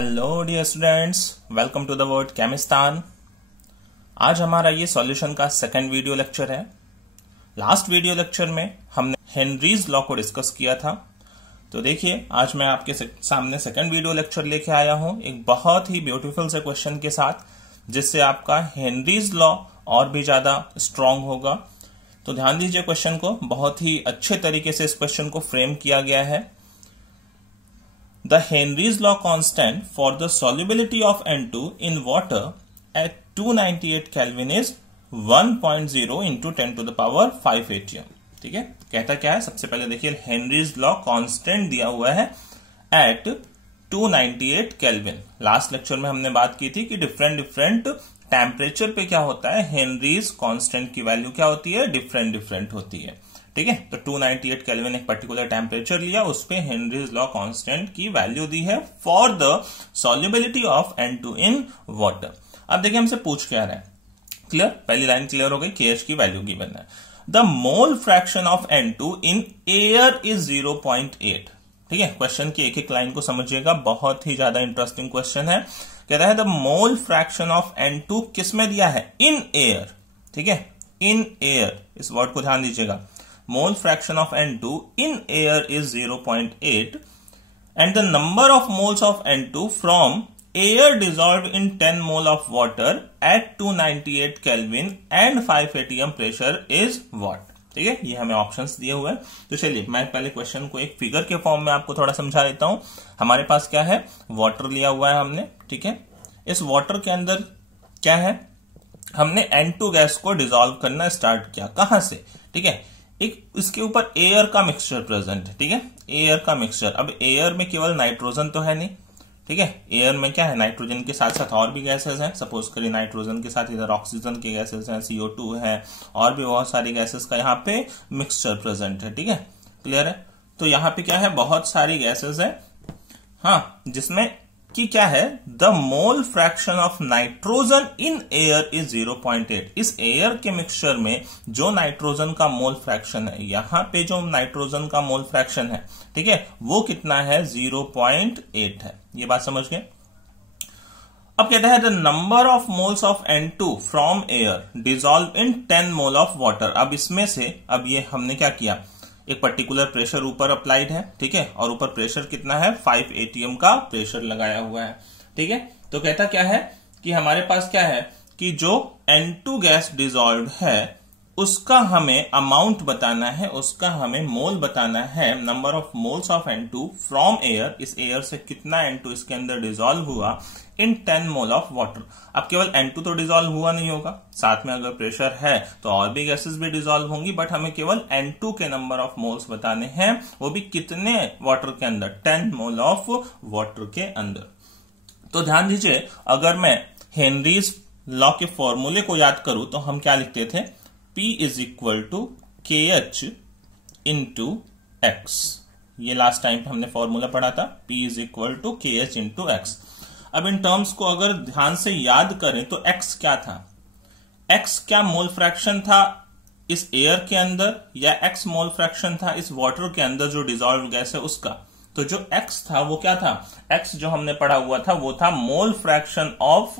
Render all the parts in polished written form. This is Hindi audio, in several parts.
Hello dear students, welcome to the word Chemistan. आज हमारा ये सॉल्यूशन का सेकंड वीडियो लेक्चर है। लास्ट वीडियो लेक्चर में हमने हेनरीज लॉ को डिस्कस किया था। तो देखिए, आज मैं आपके सामने सेकंड वीडियो लेक्चर लेके आया हूं एक बहुत ही ब्यूटीफुल से क्वेश्चन के साथ, जिससे आपका हेनरीज लॉ और भी ज्यादा स्ट्रांग होगा। तो ध्यान दीजिए, क्वेश्चन को बहुत ही अच्छे तरीके से इस क्वेश्चन को फ्रेम किया गया है। The Henry's law constant for the solubility of N2 in water at 298 Kelvin is 1.0 into 10 to the power 5 atm। ठीक है, कहता क्या है? सबसे पहले देखिए, हेनरीज लॉ कांस्टेंट दिया हुआ है एट 298 केल्विन। लास्ट लेक्चर में हमने बात की थी कि डिफरेंट टेम्परेचर पे क्या होता है, हेनरीज कांस्टेंट की वैल्यू क्या होती है, डिफरेंट होती है। ठीक है, तो 298 केल्विन एक पर्टिकुलर टेम्परेचर लिया, उस पे हेनरीज लॉ कांस्टेंट की वैल्यू दी है for the solubility of N2 in water. अब देखिए, हमसे पूछ क्या रहा है। क्लियर, पहली लाइन क्लियर हो गई, KH की वैल्यू गिवन है। The mole fraction of N2 in air is 0.8। ठीक है, क्वेश्चन की एक एक लाइन को समझिएगा, बहुत ही ज्यादा इंटरेस्टिंग क्वेश्चन है। कह रहा है the mole fraction of N2 किस में दिया है, इन एयर। ठीक है, इन एयर, इस वर्ड को ध्यान दीजिएगा। Mole fraction of N2 in air is 0.8 and the number of moles of N2 from air dissolved in 10 mole of water at 298 Kelvin and 5 atm pressure is what। ठीक है, ये हमें ऑप्शंस दिए हुए हैं। तो चलिए, मैं पहले क्वेश्चन को एक फिगर के फॉर्म में आपको थोड़ा समझा देता हूं। हमारे पास क्या है, वाटर लिया हुआ है हमने। ठीक है, इस वाटर के अंदर क्या है, हमने N2 गैस को डिसॉल्व करना स्टार्ट किया। कहां से? ठीक है, एक इसके ऊपर एयर का मिक्सचर प्रेजेंट है। ठीक है, एयर का मिक्सचर। अब एयर में केवल नाइट्रोजन तो है नहीं। ठीक है, एयर में क्या है, नाइट्रोजन के साथ साथ और भी गैसेस हैं। सपोज करिए नाइट्रोजन के साथ इधर ऑक्सीजन के गैसेस हैं, CO2 है, और भी बहुत सारी गैसेस का यहाँ पे मिक्सचर प्रेजेंट है। ठीक है, क्लियर है। तो यहाँ पे क्या है, बहुत सारी गैसेस है, हाँ, जिसमें कि क्या है, the mole fraction of nitrogen in air is 0.8। इस एयर के मिक्सचर में जो नाइट्रोजन का मोल फ्रैक्शन है, यहां पे जो नाइट्रोजन का मोल फ्रैक्शन है, ठीक है, वो कितना है, 0.8 है। ये बात समझ गए। अब कहता है the number of moles of N2 from air dissolve in 10 mole of water. अब इसमें से, अब ये हमने क्या किया, एक पर्टिकुलर प्रेशर ऊपर अप्लाइड है। ठीक है, और ऊपर प्रेशर कितना है, 5 atm का प्रेशर लगाया हुआ है। ठीक है, तो कहता क्या है कि हमारे पास क्या है कि जो N2 गैस डिसॉल्व है उसका हमें अमाउंट बताना है, उसका हमें मोल बताना है, number of moles of N2 from air. इस एयर से कितना N2 इसके अंदर डिसॉल्व हुआ इन 10 मोल ऑफ वाटर। अब केवल N2 तो डिसॉल्व हुआ नहीं होगा, साथ में अगर प्रेशर है तो और भी गैसेस भी डिसॉल्व होंगी, बट हमें केवल N2 के नंबर ऑफ मोल्स बताने हैं, वो भी कितने वाटर के अंदर, 10 मोल ऑफ वाटर के अंदर। तो ध्यान दीजिए, अगर मैं हेनरीज लॉ के फॉर्मूले को याद करूं तो हम क्या लिखते थे, P is equal to KH into x. ये लास्ट टाइम हमने फॉर्मूला पढ़ा था, P is equal to KH into x. अब इन टर्म्स को अगर ध्यान से याद करें तो x क्या था, x क्या मोल फ्रैक्शन था इस एयर के अंदर, या x मोल फ्रैक्शन था इस वाटर के अंदर जो डिसॉल्व गैस है उसका। तो जो x था वो क्या था, x जो हमने पढ़ा हुआ था वो था मोल फ्रैक्शन ऑफ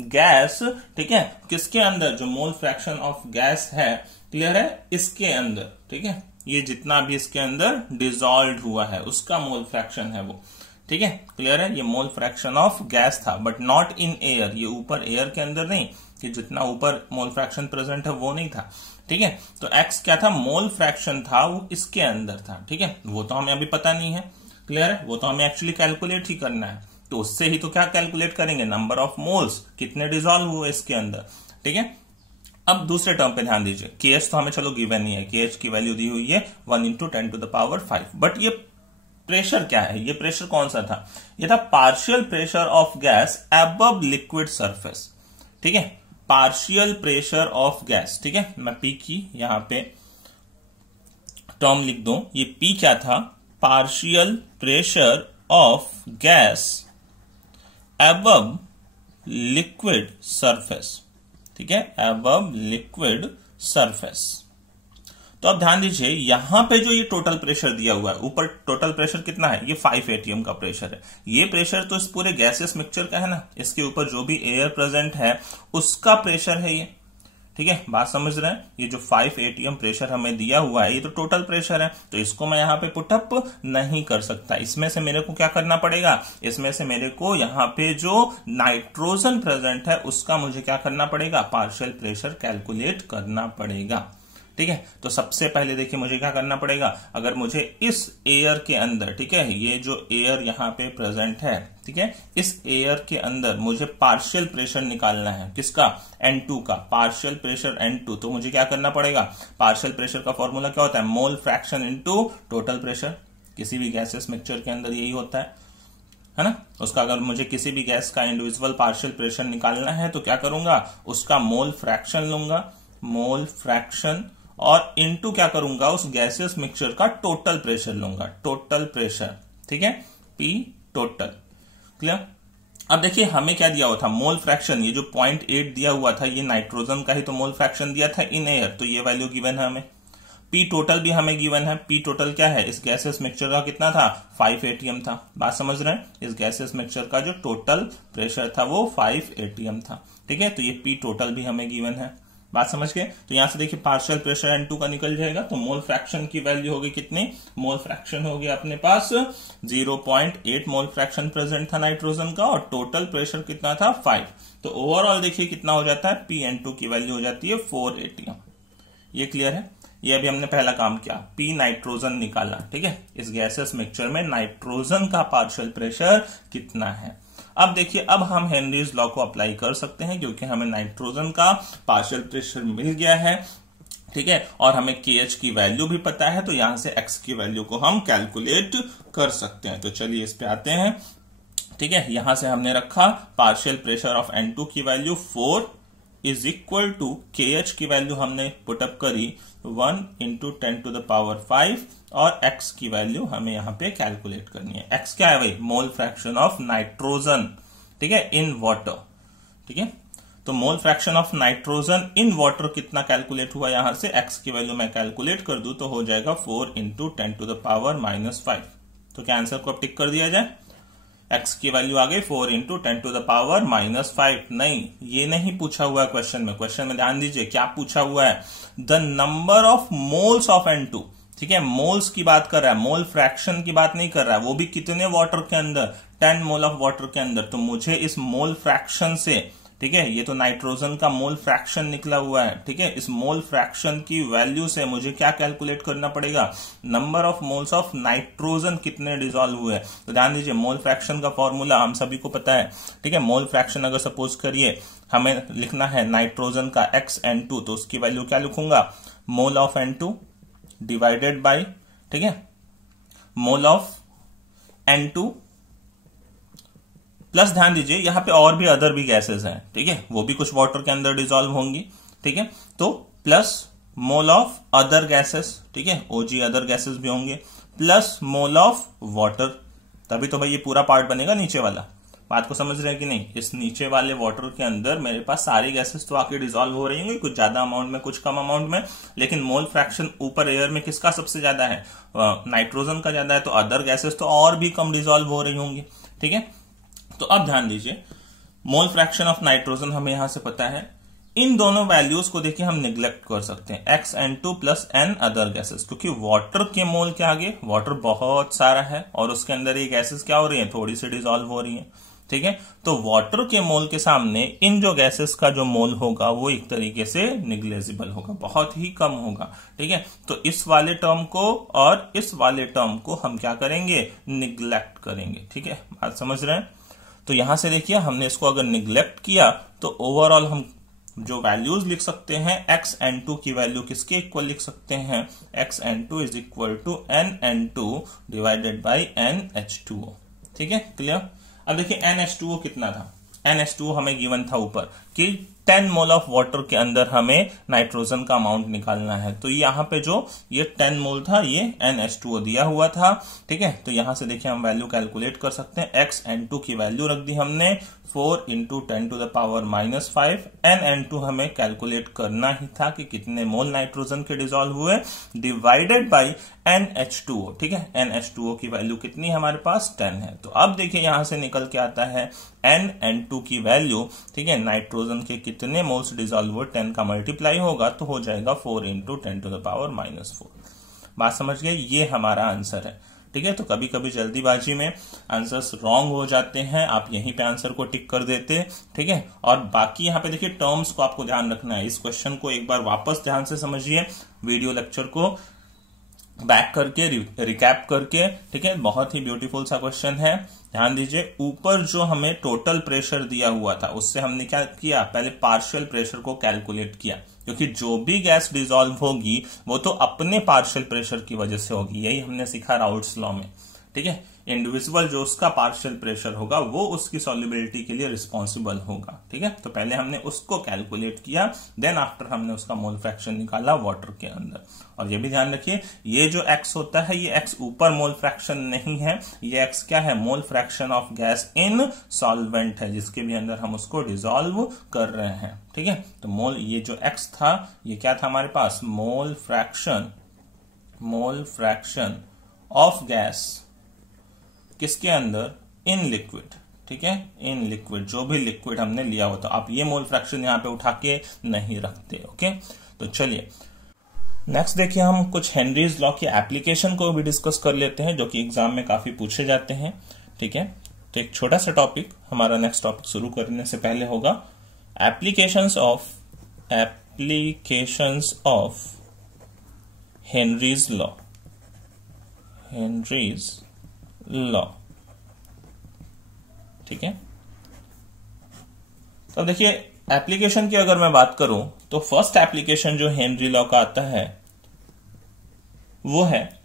गैस। ठीक है, किसके अंदर, जो मोल फ्रैक्शन ऑफ गैस है, क्लियर है, इसके अंदर। ठीक है, ये जितना भी इसके अंदर डिसॉल्व हुआ है उसका मोल फ्रैक्शन है वो। ठीक है, क्लियर है, ये मोल फ्रैक्शन ऑफ गैस था, बट नॉट इन एयर। ये ऊपर एयर के अंदर नहीं, कि जितना ऊपर मोल फ्रैक्शन प्रेजेंट है वो नहीं था। ठीक है, तो x क्या था, मोल फ्रैक्शन था, वो इसके अंदर था। ठीक है, वो तो हमें अभी पता नहीं है, क्लियर है, वो तो हमें एक्चुअली कैलकुलेट ही करना है। तो उससे ही तो क्या कैलकुलेट करेंगे, नंबर ऑफ मोल्स, कितने डिसॉल्व हुए इसके अंदर। ठीक है, अब दूसरे टर्म पे ध्यान दीजिए, KH तो हमें चलो गिवन नहीं है, KH की वैल्यू दी हुई है 1 into 10 to the power 5। But ये प्रेशर क्या है, ये प्रेशर कौन सा था, ये था partial pressure of gas above liquid surface. ठीक है, पार्शियल प्रेशर ऑफ गैस। ठीक है, मैं P की यहां पे टर्म लिख दूं, ये P क्या था, partial pressure of gas above liquid surface. ठीक है, अबव लिक्विड सरफेस। तो अब ध्यान दीजिए यहां पे जो ये टोटल प्रेशर दिया हुआ है, ऊपर टोटल प्रेशर कितना है, ये 5 atm का प्रेशर है। ये प्रेशर तो इस पूरे गैसियस मिक्सचर का है ना, इसके ऊपर जो भी एयर प्रेजेंट है उसका प्रेशर है ये, ठीक है, बात समझ रहे हैं। ये जो 5 atm प्रेशर हमें दिया हुआ है ये तो टोटल प्रेशर है, तो इसको मैं यहाँ पे पुटअप नहीं कर सकता। इसमें से मेरे को क्या करना पड़ेगा, इसमें से मेरे को यहाँ पे जो नाइट्रोजन प्रेजेंट है उसका मुझे क्या करना पड़ेगा, पार्शियल प्रेशर कैलकुलेट करना पड़ेगा, ठीक है। तो सबसे पहले देखिए मुझे क्या करना पड़ेगा, अगर मुझे इस एयर के अंदर, ठीक है, ये जो एयर यहाँ पे प्रेजेंट है, ठीक है, इस एयर के अंदर मुझे पार्शियल प्रेशर निकालना है, किसका, N2 का, पार्शियल प्रेशर N2। तो मुझे क्या करना पड़ेगा, पार्शियल प्रेशर का फॉर्मूला क्या होता है, mole fraction into total pressure. किसी भी गैसियस मिक्सचर के अंदर यही होता है ना। उसका अगर मुझे किसी भी गैस का इंडिविजुअल पार्शियल प्रेशर निकालना है तो क्या करूंगा, उसका मोल फ्रैक्शन लूंगा, मोल फ्रैक्शन, और इनटू क्या करूंगा, उस गैसियस मिक्सचर का टोटल प्रेशर लूंगा, टोटल प्रेशर, ठीक है, P टोटल। क्लियर। अब देखिए हमें क्या दिया हुआ था, मोल फ्रैक्शन, ये जो 0.8 दिया हुआ था ये नाइट्रोजन का ही तो मोल फ्रैक्शन दिया था इन एयर, तो ये वैल्यू गिवन है हमें। P टोटल भी हमें गिवन है। P टोटल क्या है, इस गैसियस मिक्सचर का कितना था, 5 atm था। बात समझ रहे हैं, इस गैसियस मिक्सचर का जो टोटल प्रेशर था वो 5 atm था, ठीक है। तो ये P टोटल भी हमें गिवन है, बात समझ गए। तो यहां से देखिए पार्शियल प्रेशर N2 का निकल जाएगा, तो मोल फ्रैक्शन की वैल्यू होगी कितनी, मोल फ्रैक्शन हो गया अपने पास 0.8 मोल फ्रैक्शन प्रेजेंट था नाइट्रोजन का, और टोटल प्रेशर कितना था, 5। तो ओवरऑल देखिए कितना हो जाता है, PN2 की वैल्यू हो जाती है 4 atm। ये क्लियर है। ये अभी हमने पहला काम किया, P नाइट्रोजन निकाला, ठीक है, इस गैसियस मिक्सचर में नाइट्रोजन का पार्शियल प्रेशर कितना है। अब देखिए अब हम हेनरीज लॉ को अप्लाई कर सकते हैं, क्योंकि हमें नाइट्रोजन का पार्शियल प्रेशर मिल गया है, ठीक है, और हमें KH की वैल्यू भी पता है, तो यहां से X की वैल्यू को हम कैलकुलेट कर सकते हैं। तो चलिए इस पे आते हैं, ठीक है। यहां से हमने रखा पार्शियल प्रेशर ऑफ N2 की value 4 is equal to KH की वैल्यू हमने पुटअप करी 1 इंटू 10 टू द पावर 5, और X की वैल्यू हमें यहां पे कैलकुलेट करनी है। X क्या है भाई, मोल फ्रैक्शन ऑफ नाइट्रोजन, ठीक है, इन वाटर, ठीक है। तो mole fraction of nitrogen in water कितना कैलकुलेट हुआ, यहां से X की वैल्यू मैं कैलकुलेट कर दूं तो हो जाएगा 4 इंटू 10 टू द पावर -5। तो क्या आंसर को अब टिक कर दिया जाए, X की वैल्यू आ गई 4 इंटू 10 टू द पावर -5। नहीं, ये नहीं पूछा हुआ है क्वेश्चन में। क्वेश्चन में ध्यान दीजिए क्या पूछा हुआ है, the number of moles of N2, ठीक है, मोल्स की बात कर रहा है, मोल फ्रैक्शन की बात नहीं कर रहा है, वो भी कितने वाटर के अंदर, 10 मोल ऑफ वाटर के अंदर। तो मुझे इस मोल फ्रैक्शन से, ठीक है, ये तो नाइट्रोजन का मोल फ्रैक्शन निकला हुआ है, ठीक है, इस मोल फ्रैक्शन की वैल्यू से मुझे क्या कैलकुलेट करना पड़ेगा, number of moles of nitrogen कितने डिसॉल्व हुए। तो ध्यान दीजिए मोल फ्रैक्शन का फॉर्मूला हम सभी को पता है, ठीक है। मोल फ्रैक्शन अगर सपोज करिए हमें लिखना है नाइट्रोजन का XN2, तो उसकी वैल्यू क्या लिखूंगा, mole of N2 divided by, ठीक है, मोल ऑफ N2 प्लस, ध्यान दीजिए यहां पे और भी अदर भी गैसेस हैं, ठीक है, वो भी कुछ वाटर के अंदर डिसॉल्व होंगी, ठीक है, तो plus mole of other gases, ठीक है, OG अदर गैसेस भी होंगे, प्लस मोल ऑफ वाटर, तभी तो भाई ये पूरा पार्ट बनेगा नीचे वाला। बात को समझ रहे हैं कि नहीं, इस नीचे वाले वाटर के अंदर मेरे पास सारी गैसेस तो आके डिसॉल्व हो रही होंगी, कुछ ज्यादा अमाउंट में कुछ कम अमाउंट में, लेकिन मोल फ्रैक्शन ऊपर एयर में किसका सबसे ज्यादा है, नाइट्रोजन का ज्यादा है, तो अदर गैसेस तो और भी कम डिसॉल्व हो रही होंगी, ठीक है। तो अब ध्यान दीजिए मोल फ्रैक्शन ऑफ नाइट्रोजन हमें यहां से पता है, इन दोनों वैल्यूज को देखिए हम निग्लेक्ट कर सकते हैं, XN2 plus N other gases, क्योंकि वाटर के मोल के आगे वाटर बहुत सारा है और उसके अंदर ये गैसेस क्या हो रही है, थोड़ी सी डिसॉल्व हो रही है, ठीक है। तो वाटर के मोल के सामने इन जो गैसेस का जो मोल होगा वो एक तरीके से निग्लेजिबल होगा, बहुत ही कम होगा, ठीक है। तो इस वाले टर्म को और इस वाले टर्म को हम क्या करेंगे, निग्लेक्ट करेंगे, ठीक है, बात समझ रहे हैं। तो यहां से देखिए हमने इसको अगर निग्लेक्ट किया तो ओवरऑल हम जो वैल्यूज लिख सकते हैं, XN2 की वैल्यू किसके इक्वल लिख सकते हैं, XN2 is equal to NN2 divided by NH2O, ठीक है, क्लियर। अब देखिए NH2O कितना था, NH2O हमें गिवन था ऊपर कि 10 मोल ऑफ वाटर के अंदर हमें नाइट्रोजन का अमाउंट निकालना है। तो यहाँ पे जो ये 10 मोल था ये NH2O दिया हुआ था, ठीक है। तो यहां से देखिए हम वैल्यू कैलकुलेट कर सकते हैं। XN2 की वैल्यू रख दी हमने 4 × 10⁻⁵ NN2 हमें कैलकुलेट करना ही था कि कितने मोल नाइट्रोजन के डिसॉल्व हुए, डिवाइडेड बाय NH2O, ठीक है। NH2O की वैल्यू कितनी है हमारे पास 10 है। तो अब देखिए यहां से निकल के आता है NN2 की वैल्यू, ठीक है। नाइट्रोजन के कितने मोल्स डिसॉल्व हुए 10 का मल्टीप्लाई होगा तो हो जाएगा 4 × 10⁻⁴। बात समझ गए, ये हमारा आंसर है, ठीक है। तो कभी कभी जल्दीबाजी में आंसर्स रॉन्ग हो जाते हैं, आप यहीं पे आंसर को टिक कर देते, ठीक है। और बाकी यहाँ पे देखिए टर्म्स को आपको ध्यान रखना है। इस क्वेश्चन को एक बार वापस ध्यान से समझिए, वीडियो लेक्चर को बैक करके रिकैप करके, ठीक है। बहुत ही ब्यूटीफुल सा क्वेश्चन है, ध्यान दीजिए। ऊपर जो हमें टोटल प्रेशर दिया हुआ था उससे हमने क्या किया, पहले पार्शियल प्रेशर को कैलकुलेट किया, क्योंकि जो भी गैस डिसॉल्व होगी वो तो अपने पार्शियल प्रेशर की वजह से होगी। यही हमने सीखा राउल्ट्स लॉ में, ठीक है। इंडिविजुअल जो उसका पार्शियल प्रेशर होगा वो उसकी सॉल्युबिलिटी के लिए रिस्पॉन्सिबल होगा, ठीक है। तो पहले हमने उसको कैलकुलेट किया, देन आफ्टर हमने उसका मोल फ्रैक्शन निकाला वाटर के अंदर। और ये भी ध्यान रखिए, ये जो x होता है ये x ऊपर मोल फ्रैक्शन नहीं है, ये x क्या है, mole fraction of gas in solvent है, जिसके भी अंदर हम उसको डिसॉल्व कर रहे हैं, ठीक है। तो मोल, ये जो x था ये क्या था हमारे पास, मोल फ्रैक्शन ऑफ गैस किसके अंदर, इन लिक्विड, ठीक है। इन लिक्विड, जो भी लिक्विड हमने लिया होता, आप ये मोल फ्रैक्शन यहां पे उठा के नहीं रखते, ओके। तो चलिए नेक्स्ट देखिए, हम कुछ हेनरीज लॉ की एप्लीकेशन को भी डिस्कस कर लेते हैं, जो कि एग्जाम में काफी पूछे जाते हैं, ठीक है। तो एक छोटा सा टॉपिक, हमारा नेक्स्ट टॉपिक शुरू करने से पहले होगा एप्लीकेशंस ऑफ हेनरीज लॉ, ठीक है। तो देखिए एप्लीकेशन की अगर मैं बात करूं तो फर्स्ट एप्लीकेशन जो हेनरी लॉ का आता है वो है,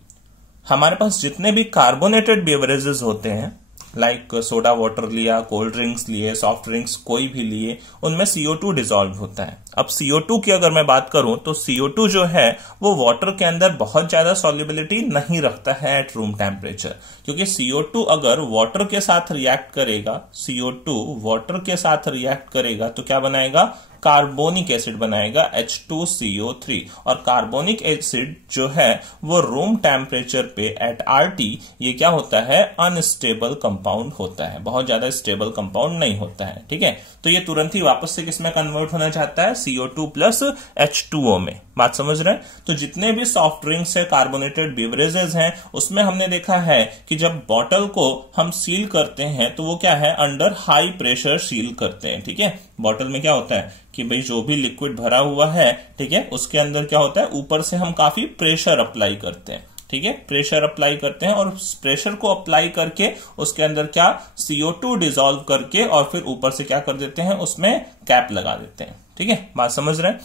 हमारे पास जितने भी कार्बोनेटेड बेवरेजेस होते हैं, लाइक सोडा वाटर लिया, कोल्ड ड्रिंक्स लिए, सॉफ्ट ड्रिंक्स कोई भी लिए, उनमें CO2 डिसॉल्व होता है। अब CO2 की अगर मैं बात करूं तो CO2 जो है वो वाटर के अंदर बहुत ज्यादा सॉल्युबिलिटी नहीं रखता है एट रूम टेम्परेचर, क्योंकि CO2 अगर वाटर के साथ रिएक्ट करेगा, CO2 वाटर के साथ रिएक्ट करेगा तो क्या बनाएगा, कार्बोनिक एसिड बनाएगा H2CO3। और कार्बोनिक एसिड जो है वो रूम टेम्परेचर पे एट RT ये क्या होता है, अनस्टेबल कंपाउंड होता है, बहुत ज्यादा स्टेबल कंपाउंड नहीं होता है, ठीक है। तो ये तुरंत ही वापस से किसमें कन्वर्ट होना चाहता है, CO2 प्लस H2O में। बात समझ रहे हैं। तो जितने भी सॉफ्ट ड्रिंक्स है, कार्बोनेटेड बेवरेजेस हैं, उसमें हमने देखा है कि जब बॉटल को हम सील करते हैं तो वो क्या है, अंडर हाई प्रेशर सील करते हैं, ठीक है। बॉटल में क्या होता है कि भाई जो भी लिक्विड भरा हुआ है, ठीक है, उसके अंदर क्या होता है, ऊपर से हम काफी प्रेशर अप्लाई करते हैं, ठीक है, प्रेशर अप्लाई करते हैं और प्रेशर को अप्लाई करके उसके अंदर क्या, CO2 डिसॉल्व करके और फिर ऊपर से क्या कर देते हैं, उसमें कैप लगा देते हैं, ठीक है। बात समझ रहे हैं।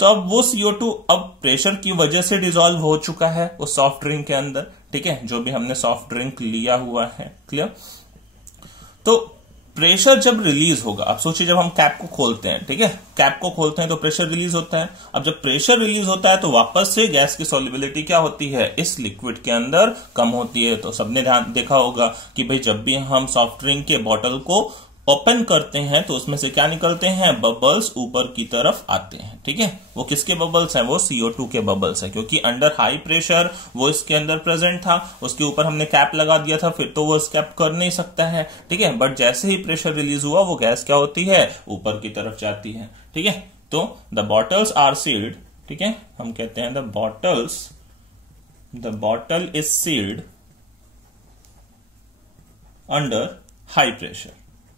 तो अब वो CO2 अब प्रेशर की वजह से डिसॉल्व हो चुका है उस सॉफ्ट ड्रिंक के अंदर, ठीक है, जो भी हमने सॉफ्ट ड्रिंक लिया हुआ है, क्लियर। तो प्रेशर जब रिलीज होगा, अब सोचिए जब हम कैप को खोलते हैं, ठीक है, कैप को खोलते हैं तो प्रेशर रिलीज होता है। अब जब प्रेशर रिलीज होता है तो वापस से गैस की सॉल्युबिलिटी क्या होती है, इस लिक्विड के अंदर कम होती है। तो सबने ध्यान देखा होगा कि भाई जब भी हम सॉफ्ट ड्रिंक के बॉटल को ओपन करते हैं तो उसमें से क्या निकलते हैं, बबल्स ऊपर की तरफ आते हैं, ठीक है। वो किसके बबल्स हैं, वो CO2 के बबल्स हैं, क्योंकि अंडर हाई प्रेशर वो इसके अंदर प्रेजेंट था, उसके ऊपर हमने कैप लगा दिया था, फिर तो वो स्केप कर नहीं सकता है, ठीक है। बट जैसे ही प्रेशर रिलीज हुआ वो गैस क्या होती है, ऊपर की तरफ जाती है, ठीक है। तो द बॉटल्स आर सील्ड, ठीक है, हम कहते हैं the bottle is sealed under high pressure,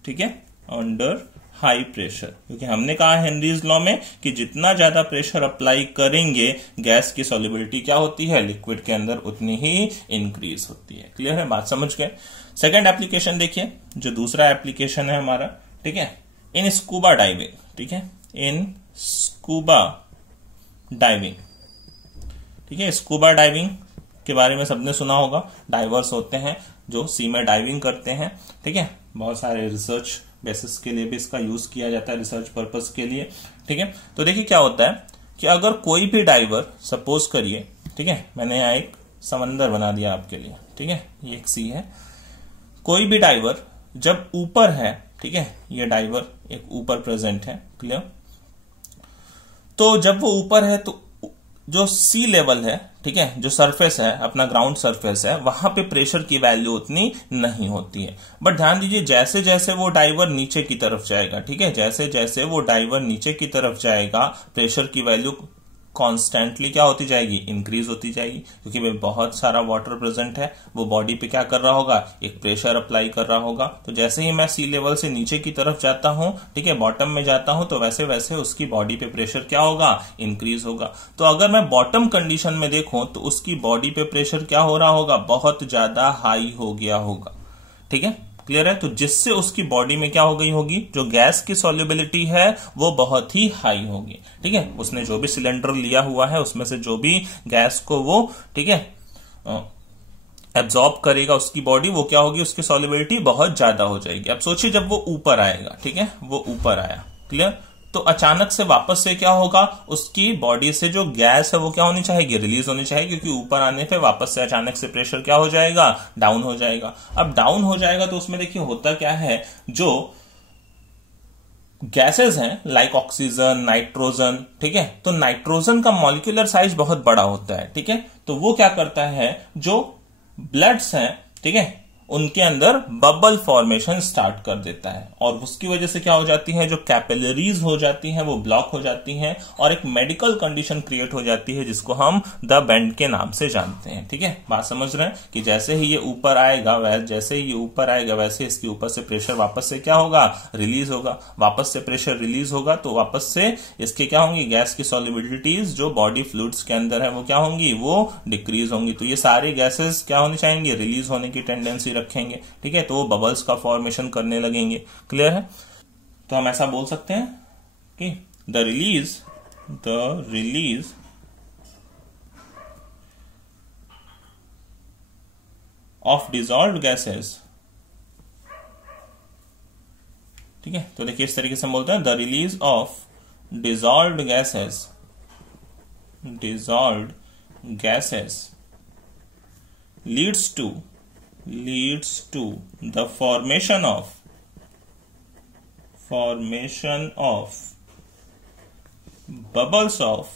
ठीक है, अंडर हाई प्रेशर, क्योंकि हमने कहा हेनरीज लॉ में कि जितना ज्यादा प्रेशर अप्लाई करेंगे गैस की सॉल्युबिलिटी क्या होती है, लिक्विड के अंदर उतनी ही इंक्रीज होती है। क्लियर है, बात समझ गए। सेकंड एप्लीकेशन देखिए, जो दूसरा एप्लीकेशन है हमारा, ठीक है, इन स्कूबा डाइविंग, ठीक है, इन स्कूबा डाइविंग, ठीक है। स्कूबा डाइविंग के बारे में सबने सुना होगा, डाइवर्स होते हैं जो सी में डाइविंग करते हैं, ठीक है। बहुत सारे रिसर्च बेसिस के लिए भी इसका यूज किया जाता है रिसर्च पर्पस के लिए। ठीक है, तो देखिए क्या होता है कि अगर कोई भी डाइवर सपोज करिए, ठीक है, मैंने यहाँ एक समंदर बना दिया आपके लिए, ठीक है, ये एक सी है, कोई भी डाइवर जब ऊपर है, ठीक है, ये डाइवर एक ऊपर प्रेजेंट है, क्लियर, तो जब वो ऊपर है तो जो सी लेवल है, ठीक है, जो सरफेस है अपना ग्राउंड सरफेस है, वहां पे प्रेशर की वैल्यू उतनी नहीं होती है। बट ध्यान दीजिए जैसे जैसे वो डाइवर नीचे की तरफ जाएगा, ठीक है, जैसे जैसे वो डाइवर नीचे की तरफ जाएगा, प्रेशर की वैल्यू कॉन्स्टेंटली क्या होती जाएगी, इंक्रीज होती जाएगी, क्योंकि भाई बहुत सारा वाटर प्रेजेंट है, वो बॉडी पे क्या कर रहा होगा, एक प्रेशर अप्लाई कर रहा होगा। तो जैसे ही मैं सी लेवल से नीचे की तरफ जाता हूं, ठीक है, बॉटम में जाता हूं, तो वैसे वैसे उसकी बॉडी पे प्रेशर क्या होगा, इंक्रीज होगा। तो अगर मैं बॉटम कंडीशन में देखूं तो उसकी बॉडी पे प्रेशर क्या हो रहा होगा, बहुत ज्यादा हाई हो गया होगा। ठीक है, क्लियर है, तो जिससे उसकी बॉडी में क्या हो गई होगी, जो गैस की सॉल्युबिलिटी है वो बहुत ही हाई होगी। ठीक है, उसने जो भी सिलेंडर लिया हुआ है उसमें से जो भी गैस को वो, ठीक है, एब्जॉर्ब करेगा उसकी बॉडी, वो क्या होगी, उसकी सॉल्युबिलिटी बहुत ज्यादा हो जाएगी। अब सोचिए जब वो ऊपर आएगा, ठीक है, वो ऊपर आया, क्लियर, तो अचानक से वापस से क्या होगा, उसकी बॉडी से जो गैस है वो क्या होनी चाहिए, रिलीज होनी चाहिए, क्योंकि ऊपर आने पे वापस से अचानक से प्रेशर क्या हो जाएगा, डाउन हो जाएगा। अब डाउन हो जाएगा तो उसमें देखिए होता क्या है, जो गैसेस हैं लाइक ऑक्सीजन, नाइट्रोजन, ठीक है, तो नाइट्रोजन का मॉलिक्यूलर साइज बहुत बड़ा होता है। ठीक है, तो वो क्या करता है, जो ब्लड्स हैं, ठीक है, उनके अंदर बबल फॉर्मेशन स्टार्ट कर देता है, और उसकी वजह से क्या हो जाती है, जो कैपिलरीज हो जाती हैं वो ब्लॉक हो जाती हैं, और एक मेडिकल कंडीशन क्रिएट हो जाती है जिसको हम द बेंड के नाम से जानते हैं। ठीक है, बात समझ रहे हैं कि जैसे ही ये ऊपर आएगा, जैसे ही ये ऊपर आएगा वैसे इसके ऊपर से प्रेशर वापस से क्या होगा, रिलीज होगा, वापस से प्रेशर रिलीज होगा, तो वापस से इसके क्या होंगी, गैस की सॉल्युबिलिटीज जो बॉडी फ्लूइड्स के अंदर है वो क्या होंगी, वो डिक्रीज होंगी। तो ये सारे गैसेस क्या होने चाहेंगे, रिलीज होने की टेंडेंसी रखेंगे। ठीक है, तो वो बबल्स का फॉर्मेशन करने लगेंगे। क्लियर है, तो हम ऐसा बोल सकते हैं कि the release of dissolved gases, ठीक है, तो देखिए इस तरीके से हम बोलते हैं the release of dissolved gases leads to the formation of bubbles of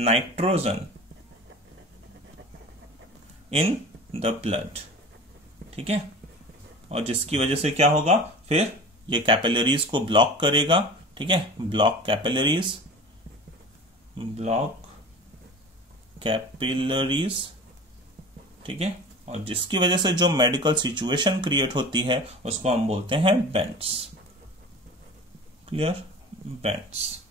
nitrogen in the blood। ठीक है, और जिसकी वजह से क्या होगा, फिर ये कैपिलरीज को ब्लॉक करेगा। ठीक है, ब्लॉक कैपिलरीज, ठीक है, और जिसकी वजह से जो मेडिकल सिचुएशन क्रिएट होती है उसको हम बोलते हैं बेंड्स। Clear, bends.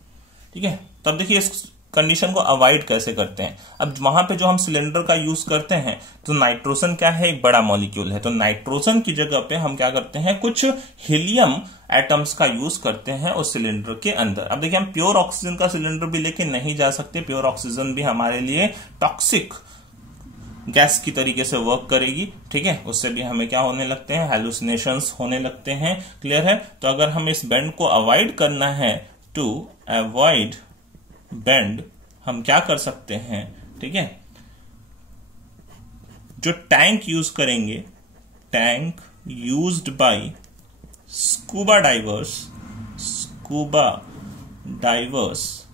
ठीक है, तो अब देखिए इस कंडीशन को अवॉइड कैसे करते हैं। अब वहां पे जो हम सिलेंडर का यूज करते हैं तो नाइट्रोजन क्या है, एक बड़ा मॉलिक्यूल है, तो नाइट्रोजन की जगह पे हम क्या करते हैं, कुछ हीलियम एटम्स का यूज करते हैं उस सिलेंडर के अंदर। अब देखिए हम प्योर ऑक्सीजन का सिलेंडर भी लेके नहीं जा सकते, प्योर ऑक्सीजन भी हमारे लिए टॉक्सिक गैस की तरीके से वर्क करेगी। ठीक है, उससे भी हमें क्या होने लगते हैं, हैलुसिनेशंस होने लगते हैं। क्लियर है, तो अगर हम इस बेंड को अवॉइड करना है, टू अवॉइड बेंड, हम क्या कर सकते हैं, ठीक है, जो टैंक यूज करेंगे, tank used by scuba divers,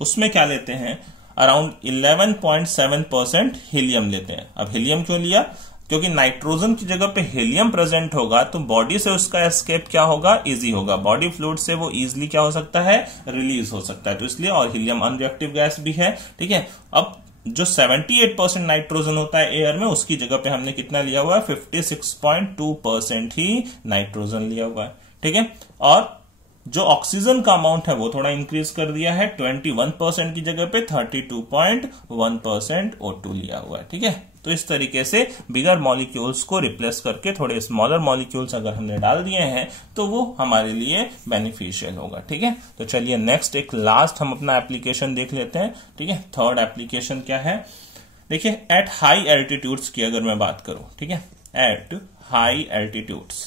उसमें क्या लेते हैं, अराउंड 11.7% हीलियम लेते हैं। अब हीलियम क्यों लिया, क्योंकि नाइट्रोजन की जगह पे हीलियम प्रेजेंट होगा तो बॉडी से उसका एस्केप क्या होगा, इजी होगा, बॉडी फ्लूइड से वो इजीली क्या हो सकता है, रिलीज हो सकता है, तो इसलिए, और हीलियम अनरिएक्टिव गैस भी है। ठीक है, अब जो 78% नाइट्रोजन होता है एयर में, उसकी जगह पे हमने कितना लिया हुआ है, 56.2% ही नाइट्रोजन लिया हुआ है। ठीक है, और जो ऑक्सीजन का अमाउंट है वो थोड़ा इंक्रीज कर दिया है, 21% की जगह पे 32.1% O2 लिया हुआ है। ठीक है, तो इस तरीके से बिगर मॉलिक्यूल्स को रिप्लेस करके थोड़े स्मॉलर मॉलिक्यूल्स अगर हमने डाल दिए हैं तो वो हमारे लिए बेनिफिशियल होगा। ठीक है, तो चलिए नेक्स्ट एक लास्ट हम अपना एप्लीकेशन देख लेते हैं। ठीक है, थर्ड एप्लीकेशन क्या है, देखिए एट हाई एल्टीट्यूड्स की अगर मैं बात करूं, ठीक है, एट हाई एल्टीट्यूड्स।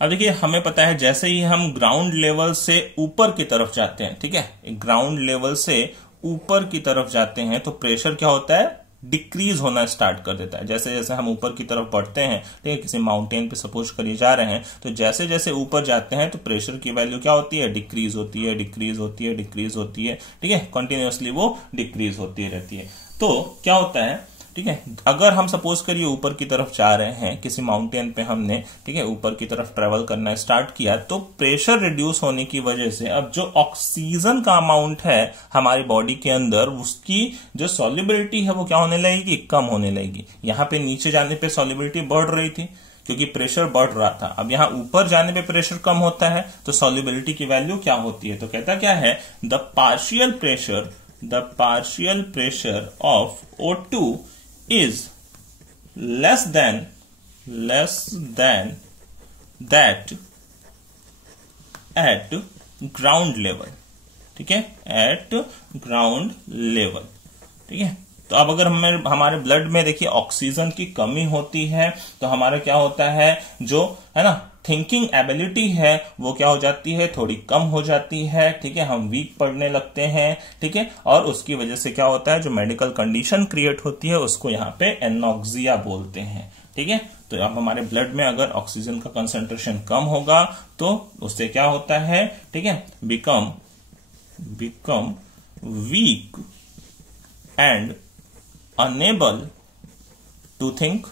अब देखिए हमें पता है जैसे ही हम ग्राउंड लेवल से ऊपर की तरफ जाते हैं, ठीक है, ग्राउंड लेवल से ऊपर की तरफ जाते हैं तो प्रेशर क्या होता है, डिक्रीज होना स्टार्ट कर देता है। जैसे जैसे हम ऊपर की तरफ बढ़ते हैं, ठीक है, किसी माउंटेन पे सपोज करिए जा रहे हैं, तो जैसे जैसे ऊपर जाते हैं तो प्रेशर की वैल्यू क्या होती है, डिक्रीज होती है, डिक्रीज होती है, डिक्रीज होती है, ठीक है, कंटिन्यूअसली वो डिक्रीज होती रहती है। तो क्या होता है, ठीक है, अगर हम सपोज करिए ऊपर की तरफ जा रहे हैं किसी माउंटेन पे हमने, ठीक है, ऊपर की तरफ ट्रेवल करना स्टार्ट किया, तो प्रेशर रिड्यूस होने की वजह से अब जो ऑक्सीजन का अमाउंट है हमारी बॉडी के अंदर, उसकी जो सॉल्युबिलिटी है वो क्या होने लगेगी, कम होने लगेगी। यहां पे नीचे जाने पे सॉल्युबिलिटी बढ़ रही थी क्योंकि प्रेशर बढ़ रहा था, अब यहां ऊपर जाने पे प्रेशर कम होता है तो सॉल्युबिलिटी की वैल्यू क्या होती है, तो कहता क्या है, the partial pressure of O2 is less than that at ground level, ठीक है, at ground level, ठीक है। तो अब अगर हमारे ब्लड में देखिए ऑक्सीजन की कमी होती है तो हमारा क्या होता है, जो है ना थिंकिंग एबिलिटी है वो क्या हो जाती है, थोड़ी कम हो जाती है, ठीक है, हम वीक पड़ने लगते हैं, ठीक है, और उसकी वजह से क्या होता है, जो मेडिकल कंडीशन क्रिएट होती है उसको यहाँ पे एनॉक्सिया बोलते हैं, ठीक है। तो अब हमारे ब्लड में अगर ऑक्सीजन का कंसंट्रेशन कम होगा तो उससे क्या होता है, ठीक है, become weak and unable to think,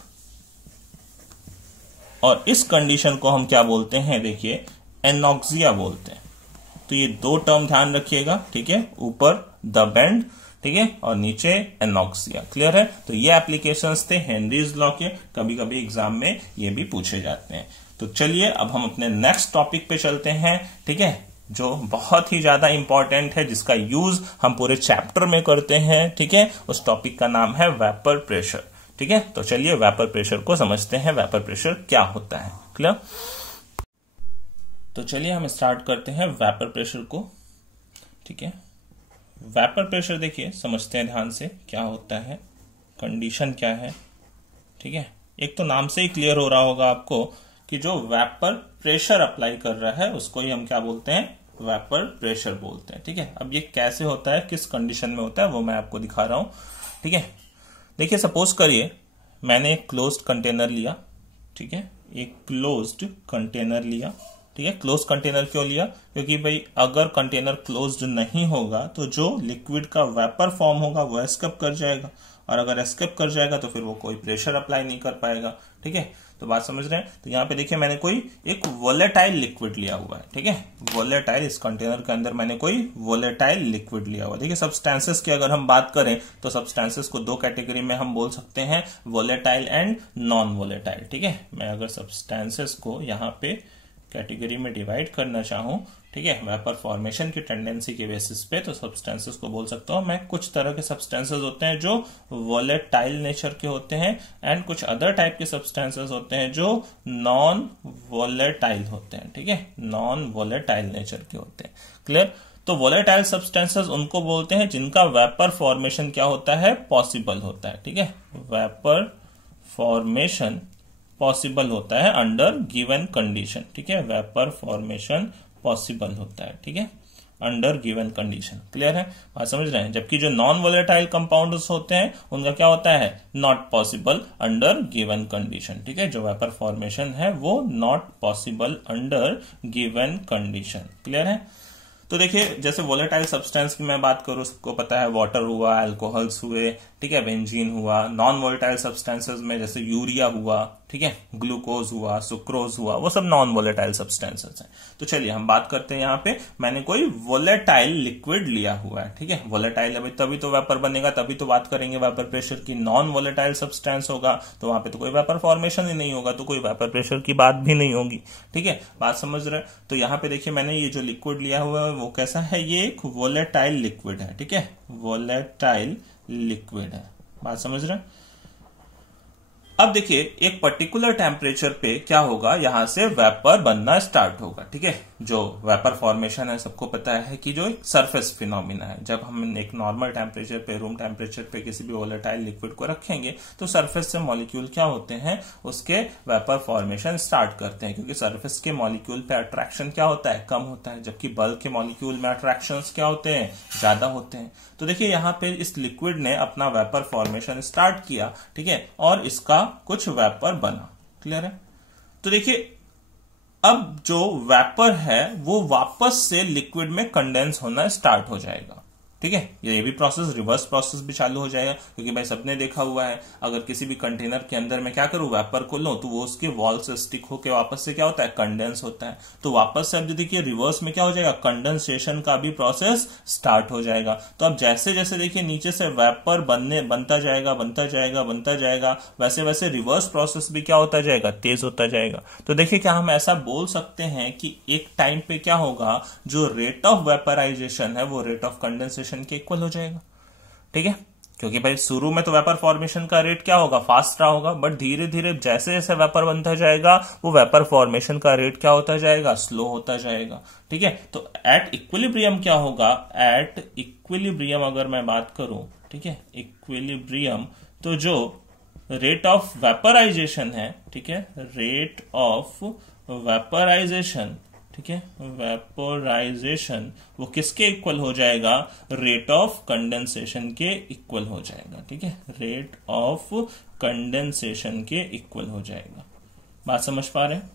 और इस कंडीशन को हम क्या बोलते हैं, देखिए एनॉक्सिया बोलते हैं। तो ये दो टर्म ध्यान रखिएगा, ठीक है, ऊपर द बेंड, ठीक है, और नीचे एनॉक्सिया। क्लियर है। तो ये एप्लीकेशंस थे हेनरीज लॉ के, कभी कभी एग्जाम में ये भी पूछे जाते हैं। तो चलिए अब हम अपने नेक्स्ट टॉपिक पे चलते हैं, ठीक है, जो बहुत ही ज्यादा इंपॉर्टेंट है, जिसका यूज हम पूरे चैप्टर में करते हैं, ठीक है। उस टॉपिक का नाम है वेपर प्रेशर, ठीक है। तो चलिए वेपर प्रेशर को समझते हैं, वेपर प्रेशर क्या होता है। क्लियर। तो चलिए हम स्टार्ट करते हैं वेपर प्रेशर को, ठीक है। वेपर प्रेशर देखिए समझते हैं ध्यान से, क्या होता है, कंडीशन क्या है, ठीक है। एक तो नाम से ही क्लियर हो रहा होगा आपको कि जो वेपर प्रेशर अप्लाई कर रहा है उसको ही हम क्या बोलते हैं, वेपर प्रेशर बोलते हैं, ठीक है। अब ये कैसे होता है, किस कंडीशन में होता है, वो मैं आपको दिखा रहा हूं, ठीक है। देखिए सपोज करिए मैंने एक क्लोज्ड कंटेनर लिया, ठीक है, एक क्लोज्ड कंटेनर लिया, ठीक है। क्लोज कंटेनर क्यों लिया, क्योंकि भाई अगर कंटेनर क्लोज्ड नहीं होगा तो जो लिक्विड का वेपर फॉर्म होगा वो एस्केप कर जाएगा, और अगर एस्केप कर जाएगा तो फिर वो कोई प्रेशर अप्लाई नहीं कर पाएगा, ठीक है। तो बात समझ रहे हैं। तो यहाँ पे देखिए मैंने कोई एक वोलेटाइल लिक्विड लिया हुआ है, ठीक है, वोलेटाइल, इस कंटेनर के अंदर मैंने कोई वोलेटाइल लिक्विड लिया हुआ है। देखिए सब्सटेंसेस की अगर हम बात करें तो सब्सटेंसेस को दो कैटेगरी में हम बोल सकते हैं, वोलेटाइल एंड नॉन वोलेटाइल, ठीक है। मैं अगर सब्सटेंसेस को यहाँ पे कैटेगरी में डिवाइड करना चाहूं, ठीक है, वेपर फॉर्मेशन की टेंडेंसी के बेसिस पे, तो सब्सटेंसेस को बोल सकता हूं मैं, कुछ तरह के सब्सटेंसेस होते हैं जो वोलेटाइल नेचर के होते हैं, एंड कुछ अदर टाइप के सब्सटेंसेस होते हैं जो नॉन वोलेटाइल होते हैं, ठीक है, नॉन वोलेटाइल नेचर के होते हैं। क्लियर। तो वोलेटाइल सब्सटेंसेस उनको बोलते हैं जिनका वेपर फॉर्मेशन क्या होता है, पॉसिबल होता है, ठीक है, वेपर फॉर्मेशन पॉसिबल होता है अंडर गिवन कंडीशन, ठीक है, वेपर फॉर्मेशन पॉसिबल होता है, ठीक है, अंडर गिवन कंडीशन। क्लियर है, बात समझ रहे हैं। जबकि जो नॉन वोलेटाइल कंपाउंड्स होते हैं उनका क्या होता है, not possible under given condition, ठीक है, जो वेपर फॉर्मेशन है वो not possible under given condition. Clear है। तो देखिए जैसे वोलेटाइल सब्सटेंस की मैं बात करूं, सबको पता है वाटर हुआ, अल्कोहल्स हुए, ठीक है, बेंजीन हुआ। नॉन वोलेटाइल सब्सटेंसेस में जैसे यूरिया हुआ, ठीक है, ग्लूकोज हुआ, सुक्रोज हुआ, वो सब नॉन वोलेटाइल सब्सटेंसेस हैं। तो चलिए हम बात करते हैं, यहाँ पे मैंने कोई वोलेटाइल लिक्विड लिया हुआ है, ठीक है, वोलेटाइल है तभी तो वेपर बनेगा, तभी तो बात करेंगे वेपर प्रेशर की। नॉन वोलेटाइल सब्सटेंस होगा तो वहां पे तो कोई वेपर फॉर्मेशन ही नहीं होगा, तो कोई वेपर प्रेशर की बात भी नहीं होगी, ठीक है, बात समझ रहे हैं। तो यहाँ पे देखिए मैंने ये जो लिक्विड लिया हुआ है वो कैसा है, ये एक वोलेटाइल लिक्विड है, ठीक है, वोलेटाइल लिक्विड है, बात समझ रहे हैं। अब देखिए एक पर्टिकुलर टेम्परेचर पे क्या होगा, यहां से वेपर बनना स्टार्ट होगा, ठीक है, जो वेपर फॉर्मेशन है सबको पता है कि जो एक सरफेस फिनोमिना है। जब हम एक नॉर्मल टेम्परेचर पे, रूम टेम्परेचर पे किसी भी वोलेटाइल लिक्विड को रखेंगे तो सरफेस से मॉलिक्यूल क्या होते हैं, उसके वेपर फॉर्मेशन स्टार्ट करते हैं, क्योंकि सरफेस के मॉलिक्यूल पे अट्रैक्शन क्या होता है, कम होता है, जबकि बल्क के मॉलिक्यूल में अट्रैक्शन क्या होते हैं, ज्यादा होते हैं। तो देखिए यहाँ पे इस लिक्विड ने अपना वेपर फॉर्मेशन स्टार्ट किया, ठीक है, और इसका कुछ वेपर बना। क्लियर है? तो देखिए अब जो वेपर है वो वापस से लिक्विड में कंडेंस होना स्टार्ट हो जाएगा। ठीक है, ये भी प्रोसेस, रिवर्स प्रोसेस भी चालू हो जाएगा, क्योंकि भाई सबने देखा हुआ है अगर किसी भी कंटेनर के अंदर मैं क्या करूं, वेपर को लूं तो वो उसके वॉल से स्टिक होकर वापस से क्या होता है, कंडेंस होता है। तो वापस से अब देखिए रिवर्स में क्या हो जाएगा, कंडेंसेशन का भी प्रोसेस स्टार्ट हो जाएगा। तो अब जैसे जैसे देखिए नीचे से वेपर बनता जाएगा, वैसे वैसे रिवर्स प्रोसेस भी क्या होता जाएगा, तेज होता जाएगा। तो देखिए क्या हम ऐसा बोल सकते हैं कि एक टाइम पे क्या होगा, जो रेट ऑफ वेपराइजेशन है वो रेट ऑफ कंडेंसेशन के इक्वल हो जाएगा। ठीक है, क्योंकि भाई शुरू में तो वेपर फॉर्मेशन का रेट क्या होगा, फास्ट रहा होगा, बट धीरे धीरे जैसे जैसे वेपर बनता जाएगा वो वेपर फॉर्मेशन का रेट क्या होता जाएगा, स्लो होता जाएगा। ठीक है, तो एट इक्विलिब्रियम क्या होगा, एट इक्विलिब्रियम अगर मैं बात करूं, ठीक है, इक्विलिब्रियम, तो जो रेट ऑफ वेपराइजेशन है, ठीक है, रेट ऑफ वेपराइजेशन, ठीक है, वेपोराइजेशन वो किसके इक्वल हो जाएगा, रेट ऑफ कंडेंसेशन के इक्वल हो जाएगा। ठीक है, रेट ऑफ कंडेंसेशन के इक्वल हो जाएगा। बात समझ पा रहे हैं?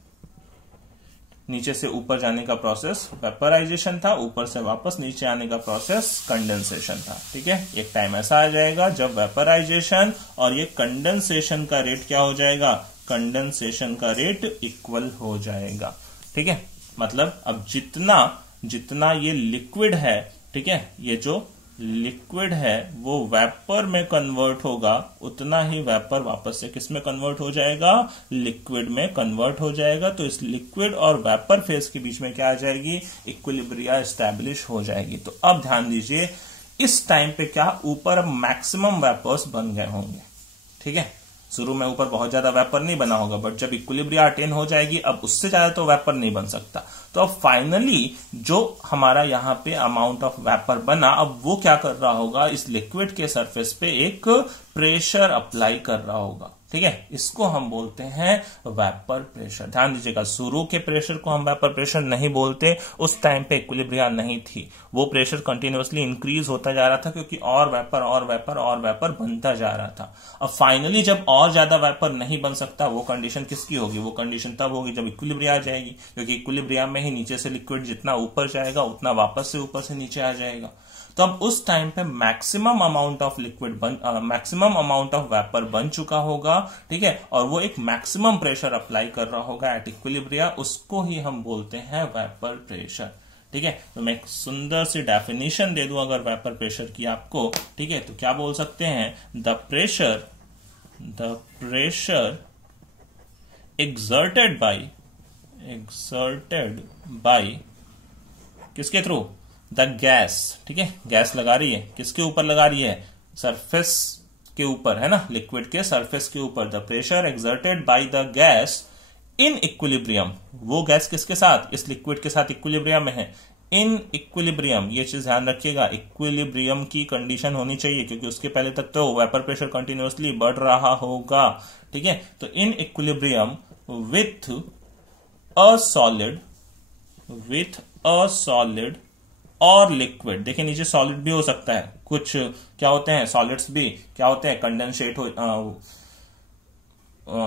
नीचे से ऊपर जाने का प्रोसेस वेपराइजेशन था, ऊपर से वापस नीचे आने का प्रोसेस कंडेंसेशन था। ठीक है, एक टाइम ऐसा आ जाएगा जब वेपराइजेशन और ये कंडेंसेशन का रेट क्या हो जाएगा, कंडेंसेशन का रेट इक्वल हो जाएगा। ठीक है, मतलब अब जितना ये लिक्विड है, ठीक है, ये जो लिक्विड है वो वेपर में कन्वर्ट होगा, उतना ही वेपर वापस से किस में कन्वर्ट हो जाएगा, लिक्विड में कन्वर्ट हो जाएगा। तो इस लिक्विड और वेपर फेज के बीच में क्या आ जाएगी, इक्विलिब्रिया एस्टैब्लिश हो जाएगी। तो अब ध्यान दीजिए इस टाइम पे क्या ऊपर मैक्सिमम वेपर्स बन गए होंगे। ठीक है, शुरू में ऊपर बहुत ज्यादा वेपर नहीं बना होगा, बट जब इक्विलिब्रिया अटेन हो जाएगी अब उससे ज्यादा तो वेपर नहीं बन सकता। तो अब फाइनली जो हमारा यहाँ पे अमाउंट ऑफ वेपर बना, अब वो क्या कर रहा होगा, इस लिक्विड के सरफेस पे एक प्रेशर अप्लाई कर रहा होगा। ठीक है, इसको हम बोलते हैं वेपर प्रेशर। ध्यान दीजिएगा, शुरू के प्रेशर को हम वेपर प्रेशर नहीं बोलते, उस टाइम पे इक्विलिब्रिया नहीं थी, वो प्रेशर कंटिन्यूअसली इंक्रीज होता जा रहा था, क्योंकि और वेपर बनता जा रहा था। अब फाइनली जब और ज्यादा वेपर नहीं बन सकता, वो कंडीशन किसकी होगी, वो कंडीशन तब होगी जब इक्विलिब्रिया आ जाएगी, क्योंकि इक्विलिब्रिया में ही नीचे से लिक्विड जितना ऊपर जाएगा उतना वापस से ऊपर से नीचे आ जाएगा। तो अब उस टाइम पे maximum amount of maximum amount of vapour बन चुका होगा। ठीक है, और वो एक मैक्सिमम प्रेशर अप्लाई कर रहा होगा एट इक्विलिब्रिया, उसको ही हम बोलते हैं वेपर प्रेशर। ठीक है, तो मैं एक सुंदर सी डेफिनेशन दे दूं अगर वेपर प्रेशर की आपको। ठीक है, तो क्या बोल सकते हैं, द प्रेशर exerted by किसके थ्रू, द गैस। ठीक है, गैस लगा रही है, किसके ऊपर लगा रही है, सरफेस के ऊपर, है ना, लिक्विड के सरफेस के ऊपर। The pressure exerted by the gas in equilibrium, वो गैस किसके साथ, इस लिक्विड के साथ इक्विलिब्रियम में है। इन इक्विलिब्रियम, ये चीज ध्यान रखिएगा, इक्विलिब्रियम की कंडीशन होनी चाहिए, क्योंकि उसके पहले तक तो वेपर प्रेशर कंटिन्यूअसली बढ़ रहा होगा। ठीक है, तो in equilibrium with a solid और लिक्विड। देखिए नीचे सॉलिड भी हो सकता है, कुछ क्या होते हैं सॉलिड्स भी क्या होते हैं, कंडेंसेट हो,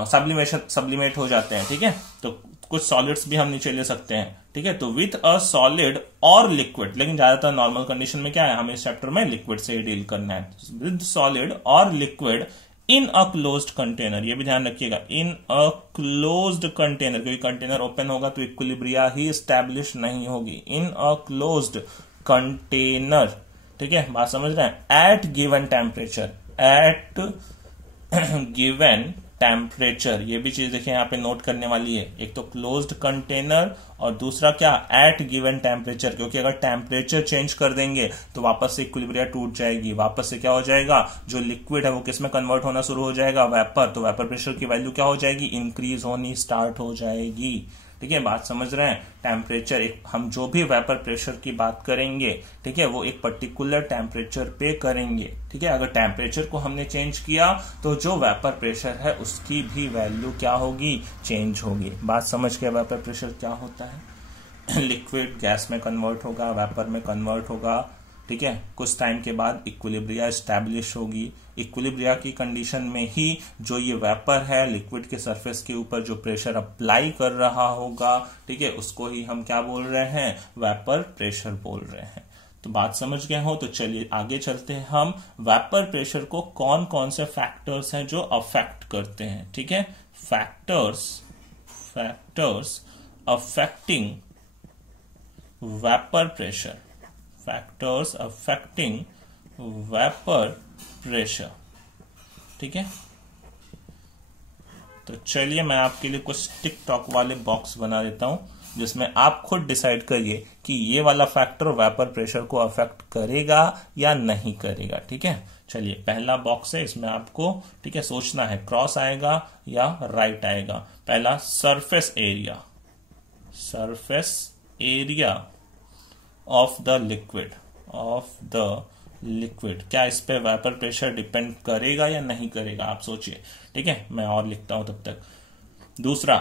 सब्लिमेट हो जाते हैं। ठीक है, तो कुछ सॉलिड्स भी हम नीचे ले सकते हैं। ठीक है, तो विथ अ सॉलिड और लिक्विड, लेकिन ज्यादातर नॉर्मल कंडीशन में क्या है, हमें इस चैप्टर में लिक्विड से ही डील करना है। विद सॉलिड और liquid in a closed container, ये भी ध्यान रखिएगा, इन अ क्लोज्ड कंटेनर, क्योंकि कंटेनर ओपन होगा तो इक्विलिब्रिया ही स्टैब्लिश नहीं होगी। इन अ क्लोज्ड कंटेनर, ठीक है, बात समझ रहे हैं, at given temperature, at given temperature, ये भी चीज देखिए यहाँ पे नोट करने वाली है। एक तो क्लोज्ड कंटेनर और दूसरा क्या, एट गिवन टेम्परेचर, क्योंकि अगर टेम्परेचर चेंज कर देंगे तो वापस से इक्विलिब्रिया टूट जाएगी, वापस से क्या हो जाएगा, जो लिक्विड है वो किस में कन्वर्ट होना शुरू हो जाएगा, वेपर। तो वेपर प्रेशर की वैल्यू क्या हो जाएगी, इंक्रीज होनी स्टार्ट हो जाएगी। ठीक है, बात समझ रहे हैं। टेम्परेचर, हम जो भी वेपर प्रेशर की बात करेंगे, ठीक है, वो एक पर्टिकुलर टेम्परेचर पे करेंगे। ठीक है, अगर टेम्परेचर को हमने चेंज किया तो जो वेपर प्रेशर है उसकी भी वैल्यू क्या होगी, चेंज होगी। बात समझ के, वेपर प्रेशर क्या होता है, लिक्विड गैस में कन्वर्ट होगा, वेपर में कन्वर्ट होगा। ठीक है, कुछ टाइम के बाद इक्विलिब्रिया एस्टैब्लिश होगी। इक्विलिब्रिया की कंडीशन में ही जो ये वेपर है लिक्विड के सरफेस के ऊपर जो प्रेशर अप्लाई कर रहा होगा, ठीक है, उसको ही हम क्या बोल रहे हैं, वेपर प्रेशर बोल रहे हैं। तो बात समझ गए हो, तो चलिए आगे चलते हैं। हम वेपर प्रेशर को कौन कौन से फैक्टर्स हैं जो अफेक्ट करते हैं। ठीक है, factors affecting vapour pressure, factors affecting vapour pressure. ठीक है, तो चलिए मैं आपके लिए कुछ टिक टॉक वाले बॉक्स बना देता हूं जिसमें आप खुद डिसाइड करिए कि ये वाला फैक्टर वेपर प्रेशर को अफेक्ट करेगा या नहीं करेगा। ठीक है, चलिए पहला बॉक्स है, इसमें आपको, ठीक है, सोचना है क्रॉस आएगा या राइट आएगा। पहला, surface area, surface area of the liquid, क्या इस पे वेपर प्रेशर डिपेंड करेगा या नहीं करेगा, आप सोचिए। ठीक है, मैं और लिखता हूं तब तक। दूसरा,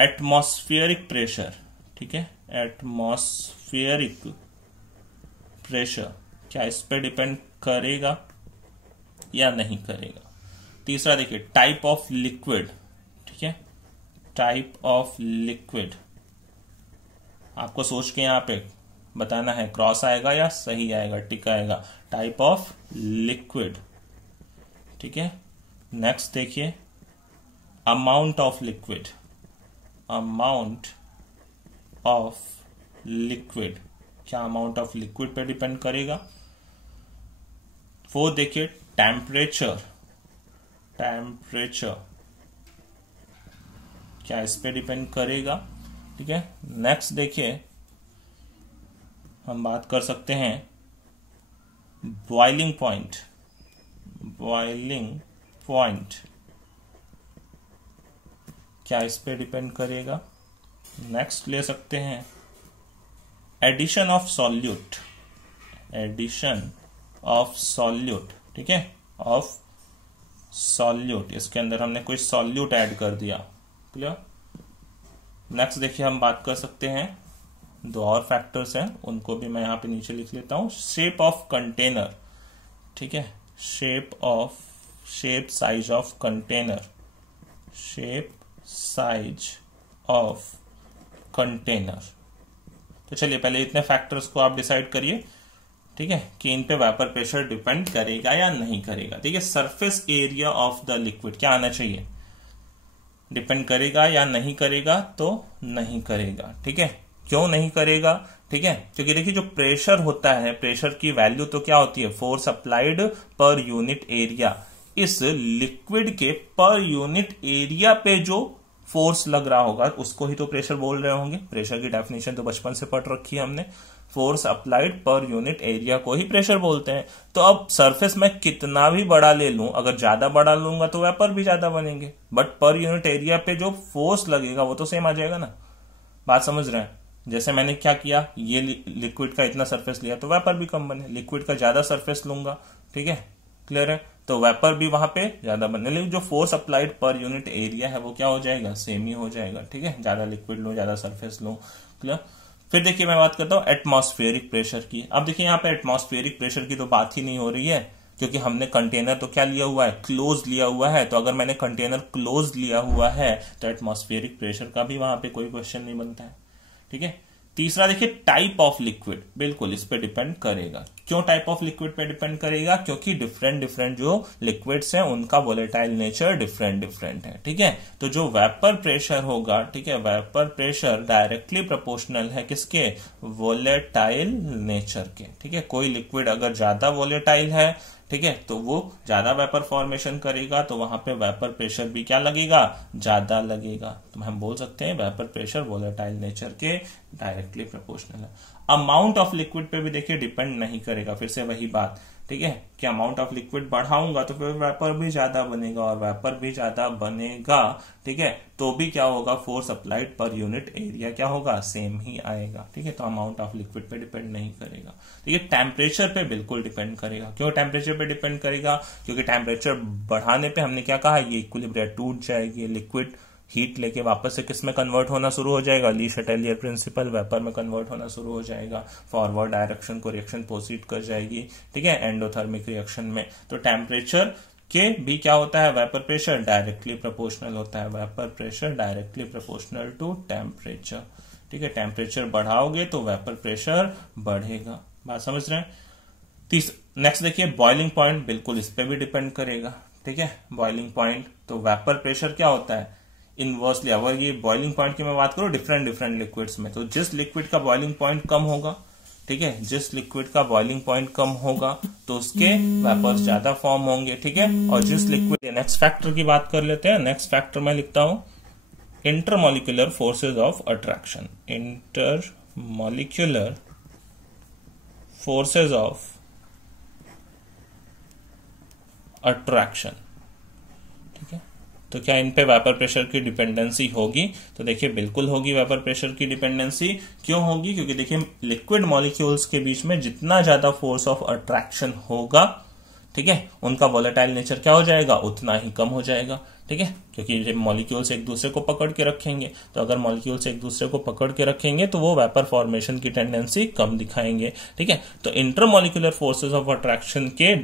एटमॉस्फेरिक प्रेशर, ठीक है, एटमॉस्फेरिक प्रेशर, क्या इस पे डिपेंड करेगा या नहीं करेगा। तीसरा देखिए, टाइप ऑफ लिक्विड, ठीक है, टाइप ऑफ लिक्विड, आपको सोच के यहां पे बताना है क्रॉस आएगा या सही आएगा, टिक आएगा। टाइप ऑफ लिक्विड, ठीक है। नेक्स्ट देखिए, amount of liquid, amount of liquid, क्या अमाउंट ऑफ लिक्विड पे डिपेंड करेगा। फोर्थ देखिए, टेम्परेचर, टेम्परेचर, क्या इस पे डिपेंड करेगा। ठीक है, नेक्स्ट देखिए, हम बात कर सकते हैं बॉइलिंग पॉइंट, बॉइलिंग पॉइंट, क्या इस पे डिपेंड करेगा। नेक्स्ट ले सकते हैं addition of solute, addition of solute, ठीक है, ऑफ सॉल्यूट, इसके अंदर हमने कोई सॉल्यूट ऐड कर दिया। क्लियर। नेक्स्ट देखिए, हम बात कर सकते हैं, दो और फैक्टर्स हैं, उनको भी मैं यहां पे नीचे लिख लेता हूं। शेप ऑफ कंटेनर, ठीक है, shape size of container, shape size of container. तो चलिए पहले इतने फैक्टर्स को आप डिसाइड करिए, ठीक है, कि इन पे वेपर प्रेशर डिपेंड करेगा या नहीं करेगा। ठीक है, surface area of the liquid क्या आना चाहिए, डिपेंड करेगा या नहीं करेगा, तो नहीं करेगा। ठीक है, क्यों नहीं करेगा, ठीक है, क्योंकि देखिए जो प्रेशर होता है, प्रेशर की वैल्यू तो क्या होती है, force applied per unit area. इस लिक्विड के पर यूनिट एरिया पे जो फोर्स लग रहा होगा उसको ही तो प्रेशर बोल रहे होंगे। प्रेशर की डेफिनेशन तो बचपन से पढ़ रखी है हमने, force applied per unit area को ही प्रेशर बोलते हैं। तो अब सरफेस में कितना भी बड़ा ले लूं, अगर ज्यादा बड़ा लूंगा तो वेपर भी ज्यादा बनेंगे, बट पर यूनिट एरिया पे जो फोर्स लगेगा वो तो सेम आ जाएगा ना। बात समझ रहे हैं। जैसे मैंने क्या किया, ये लिक्विड का इतना सरफेस लिया तो वेपर भी कम बने, लिक्विड का ज्यादा सरफेस लूंगा, ठीक है, क्लियर है, तो वेपर भी वहां पे ज्यादा बने, लेकिन जो force applied per unit area है वो क्या हो जाएगा, सेम ही हो जाएगा। ठीक है, ज्यादा लिक्विड लो, ज्यादा सरफेस लो, क्लियर। फिर देखिए मैं बात करता हूं एटमॉस्फेरिक प्रेशर की। अब देखिए यहाँ पे एटमॉस्फेरिक प्रेशर की तो बात ही नहीं हो रही है, क्योंकि हमने कंटेनर तो क्या लिया हुआ है, क्लोज लिया हुआ है। तो अगर मैंने कंटेनर क्लोज लिया हुआ है तो एटमॉस्फेरिक प्रेशर का भी वहां पे कोई क्वेश्चन नहीं बनता है। ठीक है, तीसरा देखिए टाइप ऑफ लिक्विड, बिल्कुल इस पे डिपेंड करेगा। क्यों टाइप ऑफ लिक्विड पे डिपेंड करेगा, क्योंकि डिफरेंट जो लिक्विड्स हैं उनका वोलेटाइल नेचर डिफरेंट है। ठीक है, तो जो वेपर प्रेशर होगा, ठीक है, वेपर प्रेशर डायरेक्टली प्रोपोर्शनल है किसके, वोलेटाइल नेचर के। ठीक है, कोई लिक्विड अगर ज्यादा वोलेटाइल है, ठीक है, तो वो ज्यादा वेपर फॉर्मेशन करेगा, तो वहां पे वेपर प्रेशर भी क्या लगेगा, ज्यादा लगेगा। तो हम बोल सकते हैं वेपर प्रेशर वोलेटाइल नेचर के डायरेक्टली प्रोपोर्शनल है। अमाउंट ऑफ लिक्विड पे भी देखिए डिपेंड नहीं करेगा, फिर से वही बात। ठीक है, कि अमाउंट ऑफ लिक्विड बढ़ाऊंगा तो फिर वेपर भी ज्यादा बनेगा, और वेपर भी ज्यादा बनेगा, ठीक है, तो भी क्या होगा, force applied per unit area क्या होगा, सेम ही आएगा। ठीक है, तो अमाउंट ऑफ लिक्विड पे डिपेंड नहीं करेगा। ठीक है, टेम्परेचर पे बिल्कुल डिपेंड करेगा। क्यों टेम्परेचर पे डिपेंड करेगा, क्योंकि टेम्परेचर बढ़ाने पे हमने क्या कहा, ये इक्विलिब्रियम टूट जाएगी, लिक्विड हीट लेके वापस से किस में कन्वर्ट होना शुरू हो जाएगा, ली शटेलियर प्रिंसिपल, वेपर में कन्वर्ट होना शुरू हो जाएगा, फॉरवर्ड डायरेक्शन को रिएक्शन प्रोसीड कर जाएगी। ठीक है, एंडोथर्मिक रिएक्शन में। तो टेम्परेचर के भी क्या होता है, वेपर प्रेशर डायरेक्टली प्रोपोर्शनल होता है, vapour pressure directly proportional to temperature. ठीक है, टेम्परेचर बढ़ाओगे तो वेपर प्रेशर बढ़ेगा। बात समझ रहे हैं। नेक्स्ट देखिए, बॉइलिंग पॉइंट, बिल्कुल इस पे भी डिपेंड करेगा। ठीक है, बॉइलिंग पॉइंट, तो वेपर प्रेशर क्या होता है, इनवर्सली, अगर ये बॉइलिंग पॉइंट की मैं बात करूं डिफरेंट लिक्विड्स में, तो जिस लिक्विड का बॉइलिंग पॉइंट कम होगा, ठीक है, जिस लिक्विड का बॉइलिंग पॉइंट कम होगा तो उसके वेपर्स ज्यादा फॉर्म होंगे। ठीक है, और जिस लिक्विड, नेक्स्ट फैक्टर की बात कर लेते हैं। नेक्स्ट फैक्टर मैं लिखता हूं intermolecular forces of attraction, intermolecular forces of attraction. ठीक है, तो क्या इन पे वेपर प्रेशर की डिपेंडेंसी होगी, तो देखिए बिल्कुल होगी वेपर प्रेशर की डिपेंडेंसी। क्यों होगी, क्योंकि देखिए लिक्विड मॉलिक्यूल्स के बीच में जितना ज्यादा फोर्स ऑफ अट्रैक्शन होगा, ठीक है, उनका वोलेटाइल नेचर क्या हो जाएगा, उतना ही कम हो जाएगा। ठीक है, क्योंकि जब मॉलिक्यूल्स एक दूसरे को पकड़ के रखेंगे, तो अगर मॉलिक्यूल्स एक दूसरे को पकड़ के रखेंगे तो वो वेपर फॉर्मेशन की टेंडेंसी कम दिखाएंगे। ठीक है, तो इंटरमॉलिक्यूलर फोर्सेज ऑफ अट्रैक्शन के,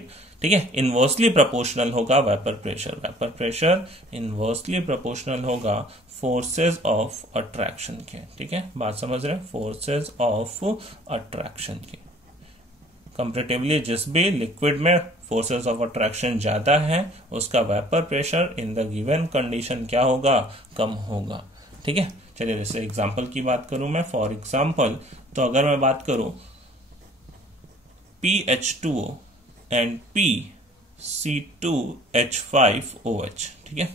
ठीक है, इनवर्सली प्रोपोर्शनल होगा vapour pressure. Vapour pressure inversely proportional होगा फोर्सेज ऑफ अट्रैक्शन के। ठीक है, बात समझ रहे हैं, फोर्सेज ऑफ अट्रैक्शन के। कंपैरेटिवली जिस भी लिक्विड में फोर्सेज ऑफ अट्रैक्शन ज्यादा है, उसका vapour pressure in the given condition क्या होगा, कम होगा। ठीक है, चलिए जैसे एग्जांपल की बात करूं मैं, फॉर एग्जांपल, तो अगर मैं बात करूं PH2O एंड PCH2H5OH, ठीक है,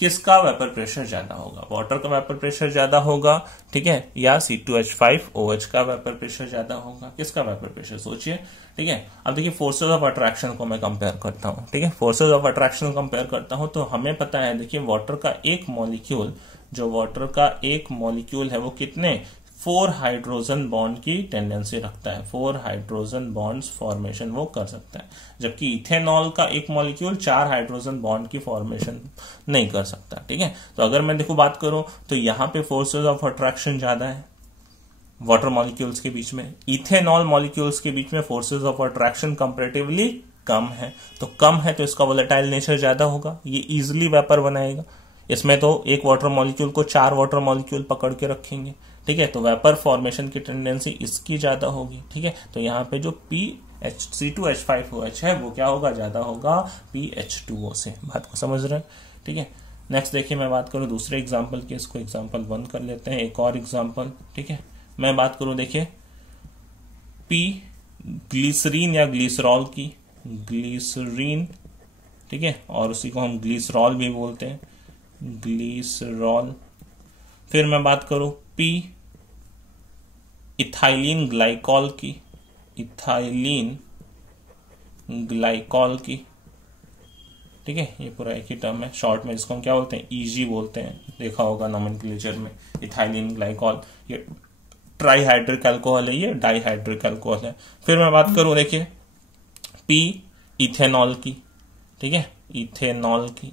किसका वेपर प्रेशर ज्यादा होगा, वाटर का वेपर प्रेशर ज्यादा होगा, ठीक है, या C2H5OH का वेपर प्रेशर ज्यादा होगा, किसका वेपर प्रेशर, सोचिए। ठीक है, अब देखिए फोर्सेज ऑफ अट्रैक्शन को मैं कंपेयर करता हूं। ठीक है, फोर्सेज ऑफ अट्रैक्शन कंपेयर करता हूं तो हमें पता है, देखिए वाटर का एक मॉलिक्यूल, जो वाटर का एक मॉलिक्यूल है वो कितने 4 हाइड्रोजन बॉन्ड की टेंडेंसी रखता है, 4 हाइड्रोजन बॉन्ड्स फॉर्मेशन वो कर सकता है, जबकि इथेनॉल का एक मॉलिक्यूल 4 हाइड्रोजन बॉन्ड की फॉर्मेशन नहीं कर सकता। ठीक है, तो अगर मैं देखो बात करूं तो यहां पे फोर्सेज ऑफ अट्रैक्शन ज्यादा है वाटर मॉलिक्यूल्स के बीच में, इथेनॉल मॉलिक्यूल्स के बीच में फोर्सेज ऑफ अट्रैक्शन कंपैरेटिवली कम है, तो कम है तो इसका वोलेटाइल नेचर ज्यादा होगा, ये इजिली वेपर बनाएगा। इसमें तो एक वाटर मॉलिक्यूल को 4 वाटर मॉलिक्यूल पकड़ के रखेंगे। ठीक है, तो वेपर फॉर्मेशन की टेंडेंसी इसकी ज्यादा होगी। ठीक है, तो यहाँ पे जो C2H5OH है वो क्या होगा, ज्यादा होगा PH2O से। बात को समझ रहे हैं। ठीक है, नेक्स्ट देखिए मैं बात करूं दूसरे एग्जांपल की, इसको एग्जांपल 1 कर लेते हैं, एक और एग्जांपल। ठीक है, मैं बात करूं देखिए P ग्लिसरीन या ग्लिसरॉल की, ग्लिसरीन, ठीक है, और उसी को हम ग्लिसरॉल भी बोलते हैं, ग्लिसरॉल। फिर मैं बात करूं P इथाइलिन ग्लाइकॉल की, इथाइलिन ग्लाइकॉल की। ठीक है, ये पूरा एक ही टर्म है, शॉर्ट में इसको हम क्या बोलते हैं, EG बोलते हैं, देखा होगा नोमेनक्लेचर में, इथाइलिन ग्लाइकॉल। ये ट्राईहाइड्रिक अल्कोहल है, ये डाईहाइड्रिक अल्कोहल है। फिर मैं बात करूं देखिए P इथेनॉल की, ठीक है, इथेनॉल की।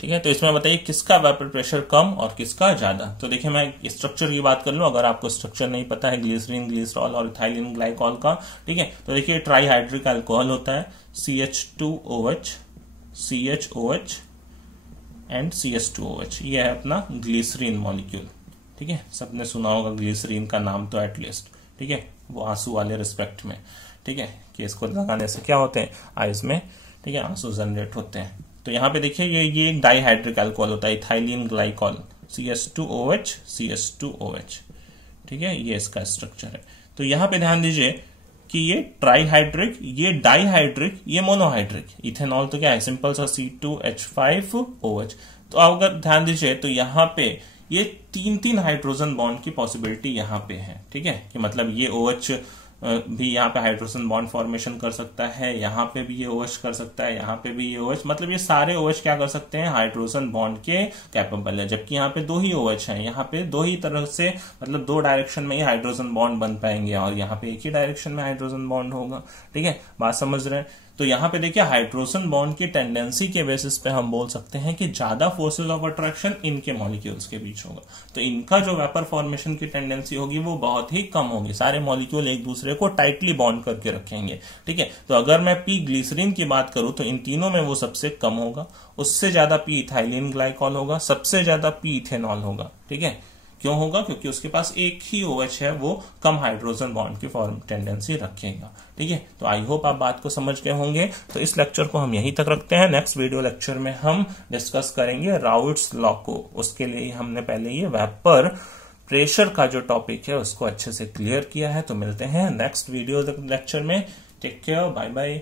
ठीक है, तो इसमें बताइए किसका वेपर प्रेशर कम और किसका ज्यादा। तो देखिए मैं स्ट्रक्चर की बात कर लूं, अगर आपको स्ट्रक्चर नहीं पता है ग्लिसरीन, ग्लिसरॉल और इथाइलिन ग्लाइकॉल का, ठीक है, तो देखिए ट्राईहाइड्रिक अल्कोहल होता है, CH2OH, CHOH एंड CH2OH, ये है अपना ग्लिसरीन मॉलिक्यूल। ठीक है, सबने सुना होगा ग्लिसरीन का नाम तो एटलीस्ट। ठीक है, वो आंसू वाले रिस्पेक्ट में। ठीक है, कि इसको लगाने से क्या होते हैं, आइज में, ठीक है, आंसू जनरेट होते हैं। तो यहाँ पे देखिए ये एक डाईहाइड्रिक अल्कोहल होता है, इथाइलिन ग्लाइकॉल, CH2OH, CH2OH। ठीक है, ये इसका स्ट्रक्चर है। तो यहाँ पे ध्यान दीजिए कि ये ट्राईहाइड्रिक, ये डाईहाइड्रिक, ये मोनोहाइड्रिक। इथेनॉल तो क्या है, सिंपल सा C2H5OH। तो अगर ध्यान दीजिए तो यहाँ पे ये 3 हाइड्रोजन बॉन्ड की पॉसिबिलिटी यहाँ पे है। ठीक है, कि मतलब ये OH भी यहाँ पे हाइड्रोजन बॉन्ड फॉर्मेशन कर सकता है, यहाँ पे भी ये OH कर सकता है, यहाँ पे भी ये OH, मतलब ये सारे OH क्या कर सकते हैं, हाइड्रोजन बॉन्ड के कैपेबल है। जबकि यहाँ पे 2 ही OH हैं, यहाँ पे 2 ही तरह से, मतलब 2 डायरेक्शन में ही हाइड्रोजन बॉन्ड बन पाएंगे और यहाँ पे एक ही डायरेक्शन में हाइड्रोजन बॉन्ड होगा। ठीक है, बात समझ रहे हैं। तो यहाँ पे देखिए हाइड्रोजन बॉन्ड की टेंडेंसी के बेसिस पे हम बोल सकते हैं कि ज्यादा फोर्सेस ऑफ अट्रैक्शन इनके मॉलिक्यूल्स के बीच होगा, तो इनका जो वेपर फॉर्मेशन की टेंडेंसी होगी वो बहुत ही कम होगी। सारे मॉलिक्यूल एक दूसरे को टाइटली बॉन्ड करके रखेंगे। ठीक है, तो अगर मैं पी ग्लिसरीन की बात करूं तो इन तीनों में वो सबसे कम होगा, उससे ज्यादा पी इथाइलिन ग्लाइकॉल होगा, सबसे ज्यादा पी इथेनॉल होगा। ठीक है, क्यों होगा, क्योंकि उसके पास एक ही OH है, वो कम हाइड्रोजन बॉन्ड की फॉर्म टेंडेंसी रखेगा। ठीक है, तो आई होप आप बात को समझ गए होंगे। तो इस लेक्चर को हम यहीं तक रखते हैं। नेक्स्ट वीडियो लेक्चर में हम डिस्कस करेंगे राउट्स लॉ को। उसके लिए हमने पहले ये वेपर प्रेशर का जो टॉपिक है उसको अच्छे से क्लियर किया है। तो मिलते हैं नेक्स्ट वीडियो लेक्चर में। Take care, bye bye.